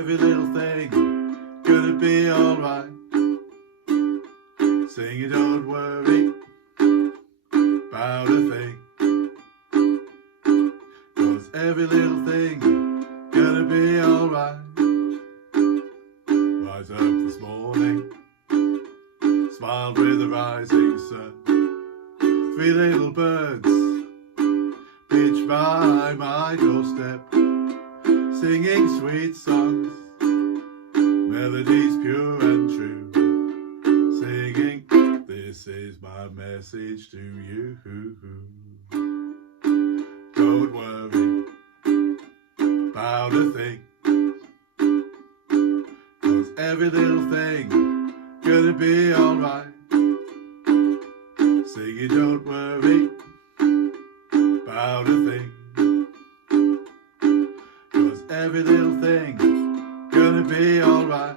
every little thing gonna be alright. Sing it, don't worry about a thing, 'cause every little thing gonna be alright. Rise up this morning, smiled with the rising sun. Three little birds pitch by my doorstep, singing sweet songs, melodies pure and true, singing, this is my message to you. Don't worry about a thing, 'cause every little thing gonna be alright. Singing, don't worry about a thing, 'cause every little thing gonna be alright.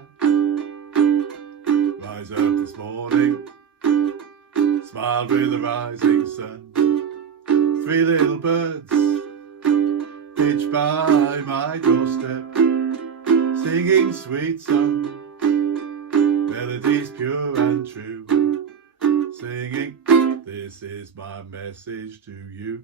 Rise up this morning, smiled with the rising sun. Three little birds pitch by my doorstep, singing sweet songs, melodies pure and true, singing, this is my message to you.